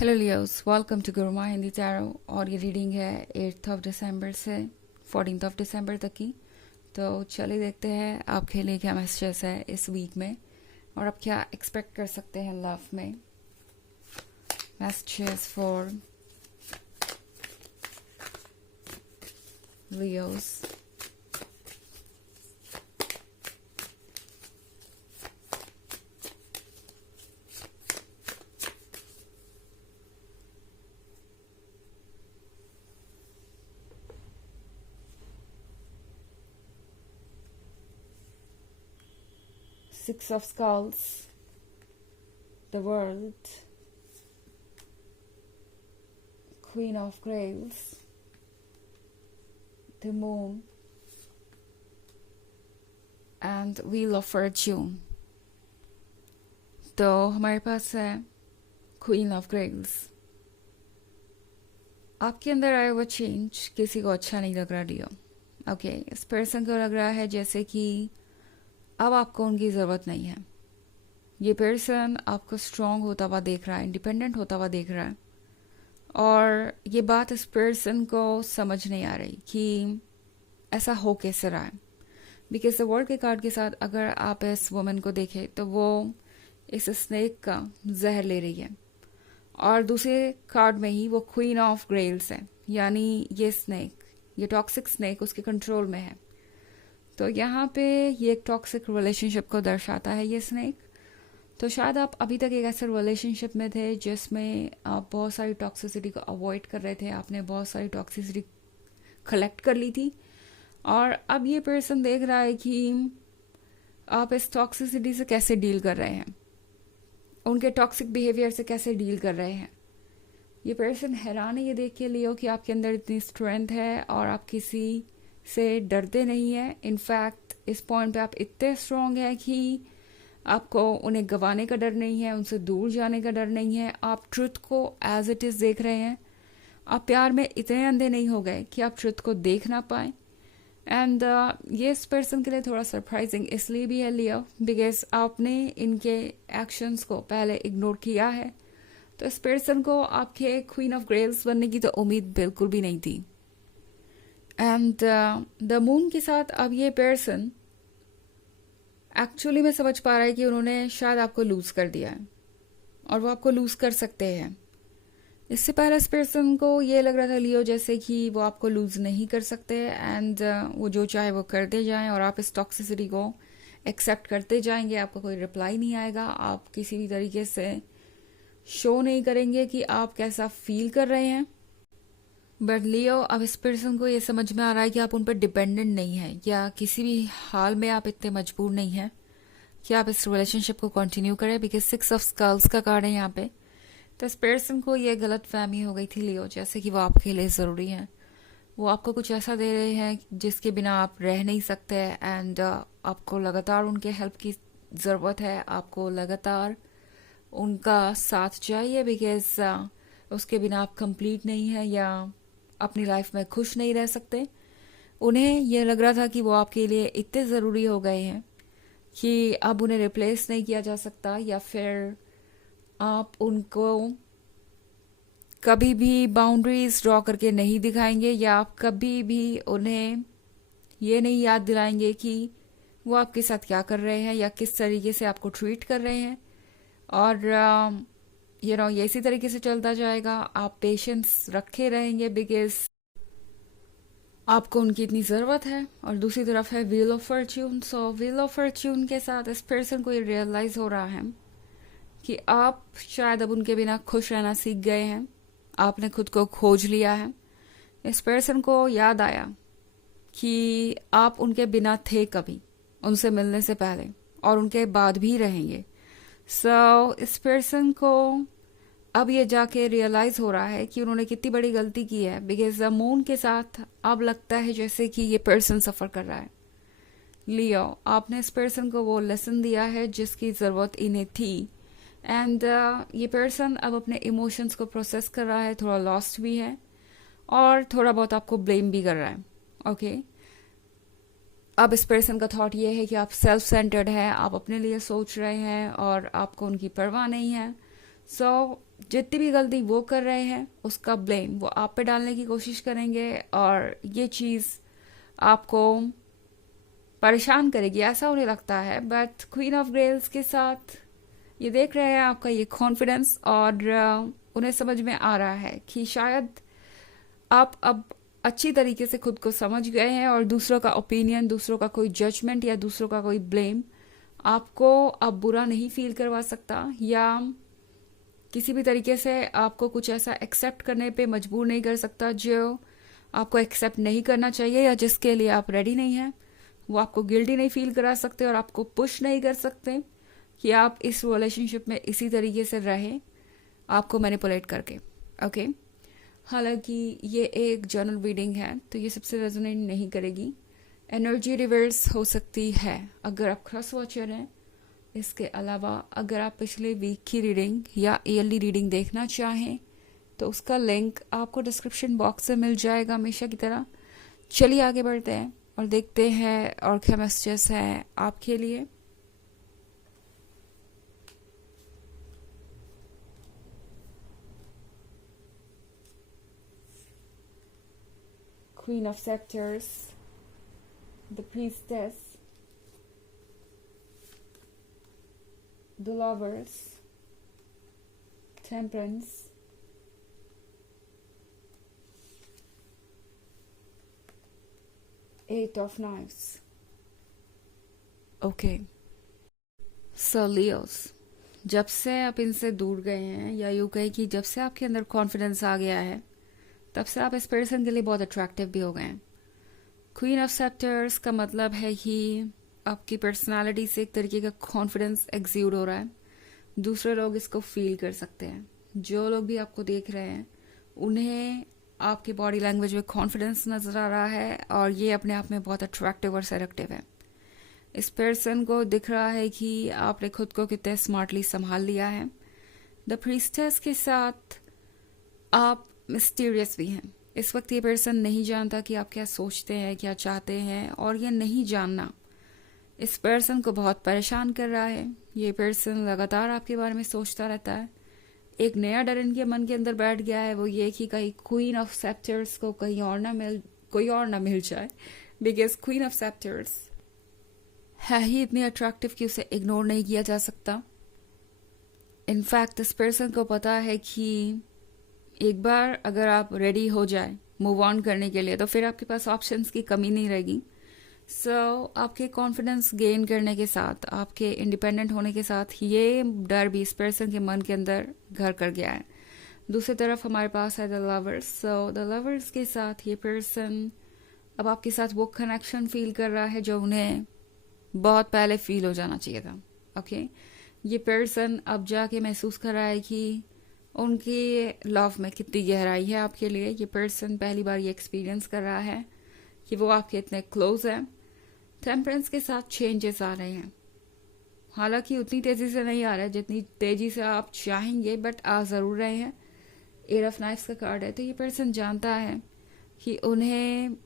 Hello Leos, welcome to Guruma Hindi tarot. और ये reading है 8th ऑफ दिसंबर से 14th ऑफ दिसंबर तक की। तो चलिए देखते हैं आपके लिए क्या मैसेजेस है इस वीक में और आप क्या एक्सपेक्ट कर सकते हैं लव में। Messages for Leos. Six of Skulls, the World, Queen of Grails, the Moon and Wheel of Fortune। तो हमारे पास है क्वीन ऑफ ग्रेल्स। आपके अंदर आया हुआ चेंज किसी को अच्छा नहीं लग रहा लियो। ओके, इस पर्सन को लग रहा है जैसे कि अब आपको उनकी ज़रूरत नहीं है। ये पर्सन आपको स्ट्रांग होता हुआ देख रहा है, इंडिपेंडेंट होता हुआ देख रहा है, और ये बात इस पर्सन को समझ नहीं आ रही कि ऐसा हो कैसे रहा है। बिकॉज द वर्ल्ड के कार्ड के साथ अगर आप इस वुमन को देखें तो वो इस स्नेक का जहर ले रही है, और दूसरे कार्ड में ही वो क्वीन ऑफ ग्रेल्स है, यानी ये स्नेक, ये टॉक्सिक स्नेक उसके कंट्रोल में है। तो यहाँ पे ये एक टॉक्सिक रिलेशनशिप को दर्शाता है ये स्नेक। तो शायद आप अभी तक एक ऐसे रिलेशनशिप में थे जिसमें आप बहुत सारी टॉक्सिसिटी को अवॉइड कर रहे थे, आपने बहुत सारी टॉक्सिसिटी कलेक्ट कर ली थी, और अब ये पर्सन देख रहा है कि आप इस टॉक्सिसिटी से कैसे डील कर रहे हैं, उनके टॉक्सिक बिहेवियर से कैसे डील कर रहे हैं। ये पर्सन हैरान है ये देख के लियो कि आपके अंदर इतनी स्ट्रेंथ है और आप किसी से डरते नहीं है। इनफैक्ट इस पॉइंट पे आप इतने स्ट्रांग है कि आपको उन्हें गंवाने का डर नहीं है, उनसे दूर जाने का डर नहीं है। आप ट्रुथ को एज इट इज़ देख रहे हैं। आप प्यार में इतने अंधे नहीं हो गए कि आप ट्रुथ को देख ना पाए। एंड ये इस पर्सन के लिए थोड़ा सरप्राइजिंग इसलिए भी है लियो बिकॉज आपने इनके एक्शंस को पहले इग्नोर किया है। तो इस पर्सन को आपके क्वीन ऑफ ग्रेल्स बनने की तो उम्मीद बिल्कुल भी नहीं थी। एंड द मून के साथ अब ये पर्सन एक्चुअली में समझ पा रहा है कि उन्होंने शायद आपको लूज कर दिया है और वो आपको लूज कर सकते हैं। इससे पहले इस पर्सन को ये लग रहा था लियो जैसे कि वो आपको लूज नहीं कर सकते, एंड वो जो चाहे वो करते जाएं और आप इस टॉक्सिसिटी को एक्सेप्ट करते जाएंगे। आपका कोई रिप्लाई नहीं आएगा, आप किसी भी तरीके से शो नहीं करेंगे कि आप कैसा फील कर रहे हैं। बट लियो अब इस पर्सन को ये समझ में आ रहा है कि आप उन पर डिपेंडेंट नहीं है, या किसी भी हाल में आप इतने मजबूर नहीं हैं कि आप इस रिलेशनशिप को कंटिन्यू करें, बिकॉज 6 ऑफ स्कल्स का कार्ड है यहाँ पे। तो इस पर्सन को ये गलत फहमी हो गई थी लियो जैसे कि वो आपके लिए ज़रूरी है, वो आपको कुछ ऐसा दे रहे हैं जिसके बिना आप रह नहीं सकते, एंड आपको लगातार उनके हेल्प की ज़रूरत है, आपको लगातार उनका साथ चाहिए, बिकॉज उसके बिना आप कंप्लीट नहीं है या अपनी लाइफ में खुश नहीं रह सकते। उन्हें यह लग रहा था कि वो आपके लिए इतने ज़रूरी हो गए हैं कि अब उन्हें रिप्लेस नहीं किया जा सकता, या फिर आप उनको कभी भी बाउंड्रीज ड्रॉ करके नहीं दिखाएंगे, या आप कभी भी उन्हें ये नहीं याद दिलाएंगे कि वो आपके साथ क्या कर रहे हैं या किस तरीके से आपको ट्रीट कर रहे हैं। और ये इसी तरीके से चलता जाएगा। आप पेशेंस रखे रहेंगे बिकॉज आपको उनकी इतनी ज़रूरत है। और दूसरी तरफ है wheel of Fortune. So wheel of Fortune के साथ इस पर्सन को ये रियलाइज़ हो रहा है कि आप शायद अब उनके बिना खुश रहना सीख गए हैं, आपने खुद को खोज लिया है। इस पर्सन को याद आया कि आप उनके बिना थे कभी, उनसे मिलने से पहले और उनके बाद भी रहेंगे। सो इस पर्सन को अब ये जाके रियलाइज हो रहा है कि उन्होंने कितनी बड़ी गलती की है, बिकॉज द मून के साथ अब लगता है जैसे कि ये पर्सन सफ़र कर रहा है। लियो, आपने इस पर्सन को वो लेसन दिया है जिसकी ज़रूरत इन्हें थी, एंड ये पर्सन अब अपने इमोशंस को प्रोसेस कर रहा है, थोड़ा लॉस्ट भी है और थोड़ा बहुत आपको ब्लेम भी कर रहा है। ओके, अब इस पर्सन का थॉट ये है कि आप सेल्फ सेंटर्ड है, आप अपने लिए सोच रहे हैं और आपको उनकी परवाह नहीं है। सो जितनी भी गलती वो कर रहे हैं उसका ब्लेम वो आप पे डालने की कोशिश करेंगे, और ये चीज़ आपको परेशान करेगी, ऐसा उन्हें लगता है। बट क्वीन ऑफ ग्रेल्स के साथ ये देख रहे हैं आपका ये कॉन्फिडेंस, और उन्हें समझ में आ रहा है कि शायद आप अब अच्छी तरीके से खुद को समझ गए हैं, और दूसरों का ओपिनियन, दूसरों का कोई जजमेंट या दूसरों का कोई ब्लेम आपको अब बुरा नहीं फील करवा सकता, या किसी भी तरीके से आपको कुछ ऐसा एक्सेप्ट करने पे मजबूर नहीं कर सकता जो आपको एक्सेप्ट नहीं करना चाहिए या जिसके लिए आप रेडी नहीं हैं। वो आपको गिल्टी नहीं फील करा सकते और आपको पुश नहीं कर सकते कि आप इस रिलेशनशिप में इसी तरीके से रहें, आपको मैनिपुलेट करके। ओके, हालांकि ये एक जनरल रीडिंग है तो ये सबसे रेजोनेट नहीं करेगी। एनर्जी रिवर्स हो सकती है अगर आप क्रॉस वॉचर हैं। इसके अलावा अगर आप पिछले वीक की रीडिंग या ईयरली रीडिंग देखना चाहें तो उसका लिंक आपको डिस्क्रिप्शन बॉक्स में मिल जाएगा हमेशा की तरह। चलिए आगे बढ़ते हैं और देखते हैं और क्या मैसेजेस हैं आपके लिए। Queen of Scepters, the Priestess, the Lovers, Temperance, Eight of Knives. Okay. So Leos, जब से आप इनसे दूर गए हैं, या यूँ कहे कि जब से आपके अंदर कॉन्फिडेंस आ गया है, तब से आप इस पर्सन के लिए बहुत अट्रैक्टिव भी हो गए हैं। क्वीन ऑफ सेप्टर्स का मतलब है कि आपकी पर्सनालिटी से एक तरीके का कॉन्फिडेंस एग्ज्यूड हो रहा है, दूसरे लोग इसको फील कर सकते हैं। जो लोग भी आपको देख रहे हैं उन्हें आपकी बॉडी लैंग्वेज में कॉन्फिडेंस नजर आ रहा है, और ये अपने आप में बहुत अट्रैक्टिव और सेडक्टिव है। इस पर्सन को दिख रहा है कि आपने खुद को कितने स्मार्टली संभाल लिया है। द प्रीस्टेस के साथ आप मिस्टीरियस भी हैं। इस वक्त ये पर्सन नहीं जानता कि आप क्या सोचते हैं, क्या चाहते हैं, और ये नहीं जानना इस पर्सन को बहुत परेशान कर रहा है। ये पर्सन लगातार आपके बारे में सोचता रहता है। एक नया डर इनके मन के अंदर बैठ गया है, वो ये कि कहीं क्वीन ऑफ सेप्टर्स को कोई और ना मिल जाए, बिकॉज क्वीन ऑफ सेप्टर्स है ही इतनी अट्रैक्टिव कि उसे इग्नोर नहीं किया जा सकता। इनफैक्ट इस पर्सन को पता है कि एक बार अगर आप रेडी हो जाए मूव ऑन करने के लिए तो फिर आपके पास ऑप्शंस की कमी नहीं रहेगी। आपके कॉन्फिडेंस गेन करने के साथ, आपके इंडिपेंडेंट होने के साथ, ये डर भी इस पर्सन के मन के अंदर घर कर गया है। दूसरी तरफ हमारे पास है द लवर्स। द लवर्स के साथ ये पर्सन अब आपके साथ वो कनेक्शन फील कर रहा है जो उन्हें बहुत पहले फील हो जाना चाहिए था। ओके, ये पर्सन अब जाके महसूस कर रहा है कि उनकी लव में कितनी गहराई है आपके लिए। ये पर्सन पहली बार ये एक्सपीरियंस कर रहा है कि वो आपके इतने क्लोज हैं। टेम्परेंस के साथ चेंजेस आ रहे हैं, हालांकि उतनी तेजी से नहीं आ रहा है जितनी तेजी से आप चाहेंगे, बट आ जरूर रहे हैं। एट ऑफ नाइफ्स का कार्ड है, तो ये पर्सन जानता है कि उन्हें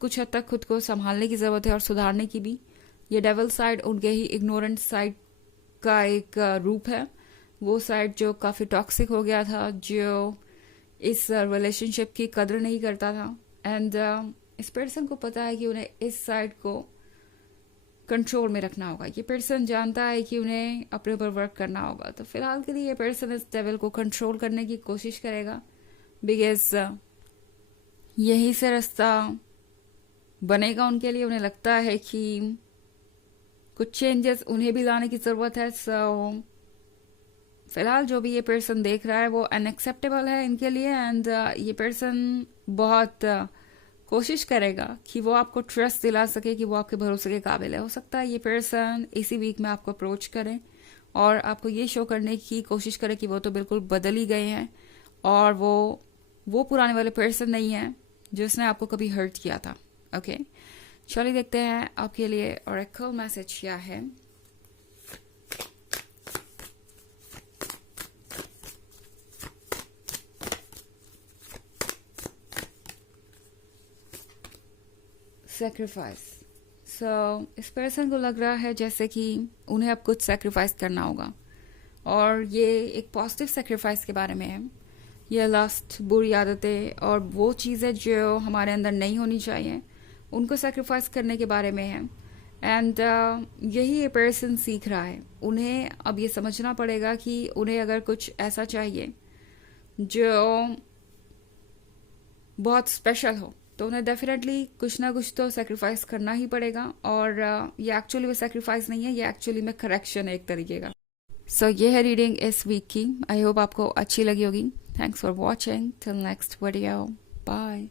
कुछ हद तक खुद को संभालने की जरूरत है और सुधारने की भी। ये डेविल साइड उनके ही इग्नोरेंट साइड का एक रूप है, वो साइड जो काफी टॉक्सिक हो गया था, जो इस रिलेशनशिप की कदर नहीं करता था। एंड इस पर्सन को पता है कि उन्हें इस साइड को कंट्रोल में रखना होगा। ये पर्सन जानता है कि उन्हें अपने ऊपर वर्क करना होगा। तो फिलहाल के लिए ये पर्सन इस डेविल को कंट्रोल करने की कोशिश करेगा, बिकॉज यही से रास्ता बनेगा उनके लिए। उन्हें लगता है कि कुछ चेंजेस उन्हें भी लाने की जरूरत है। फिलहाल जो भी ये पर्सन देख रहा है वो अनएक्सेप्टेबल है इनके लिए। एंड ये पर्सन बहुत कोशिश करेगा कि वो आपको ट्रस्ट दिला सके कि वो आपके भरोसे के काबिल है। हो सकता है ये पर्सन इसी वीक में आपको अप्रोच करे और आपको ये शो करने की कोशिश करे कि वो तो बिल्कुल बदल ही गए हैं और वो पुराने वाले पर्सन नहीं है जिसने आपको कभी हर्ट किया था। ओके, चलिए देखते हैं आपके लिए ऑरेकल मैसेज क्या है। सेक्रीफाइस। इस पर्सन को लग रहा है जैसे कि उन्हें अब कुछ सेक्रीफाइस करना होगा। और ये एक पॉजिटिव सेक्रीफाइस के बारे में है। ये लस्ट, बुरी आदतें और वो चीज़ें जो हमारे अंदर नहीं होनी चाहिए उनको सेक्रीफाइस करने के बारे में है। एंड यही ये पर्सन सीख रहा है। उन्हें अब ये समझना पड़ेगा कि उन्हें अगर कुछ ऐसा चाहिए जो बहुत स्पेशल हो तो उन्हें डेफिनेटली कुछ ना कुछ तो सेक्रीफाइस करना ही पड़ेगा। और ये एक्चुअली में सेक्रीफाइस नहीं है, ये एक्चुअली में करेक्शन है एक तरीके का। सो ये है रीडिंग इस वीक की। आई होप आपको अच्छी लगी होगी। Thanks for watching. Till next video, bye.